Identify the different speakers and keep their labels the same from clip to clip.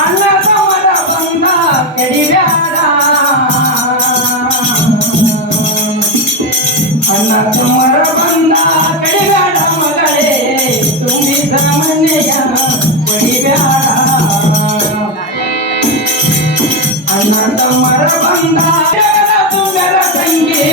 Speaker 1: ಅಣ್ಣ ತಮ್ಮರ ಬಂದ ಕಡಿಬ್ಯಾಡ ಅಣ್ಣ ತಮ್ಮರ ಬಂದ ಕಡಿಬ್ಯಾಡ ಮಗಳೇ ತುಂಬಿದ ಮನೆಯ ಕಡಿಬ್ಯಾಡ ಅಣ್ಣ ತಮ್ಮರ ಬಂದ ಜಗದ ತುಂಗರ ತಂಗಿ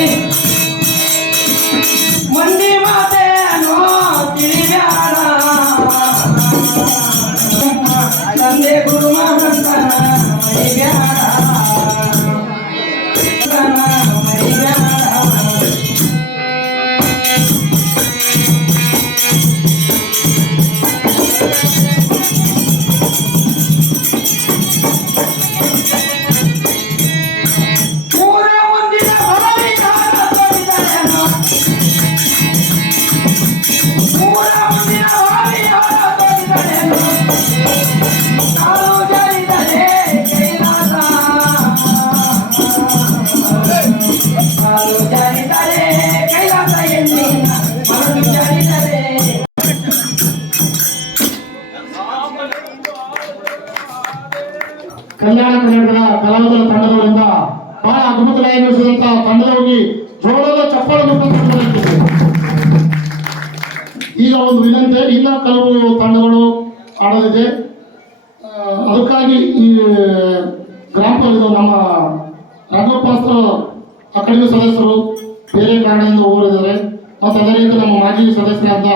Speaker 2: ಕಲ್ಯಾಣ ಕರ್ನಾಟಕದ ಕಲಾವಿದರ ತಂಡಗಳಿಂದ ಬಹಳ ಅದ್ಭುತವಾಗಿ ನಡೆಸಿದಂತಹ ತಂಡದವರಿಗೆ ಜೋಳದ ಚಪ್ಪಳ ಈಗ ಒಂದು ವಿನಂತಿ, ಇನ್ನ ಕೆಲವು ತಂಡಗಳು ಆಡಲಿದೆ. ಅದಕ್ಕಾಗಿ ಈ ಗ್ರಾಮದಲ್ಲಿ ನಮ್ಮ ರಂಗಪಾಸ್ತ್ರ ಅಕಾಡೆಮಿ ಸದಸ್ಯರು ಬೇರೆ ಕಾರಣದಿಂದ ಹೋಗಿದ್ದಾರೆ ಮತ್ತು ಅದೇ ರೀತಿ ನಮ್ಮ ಮಾಜಿ ಸದಸ್ಯರಾದ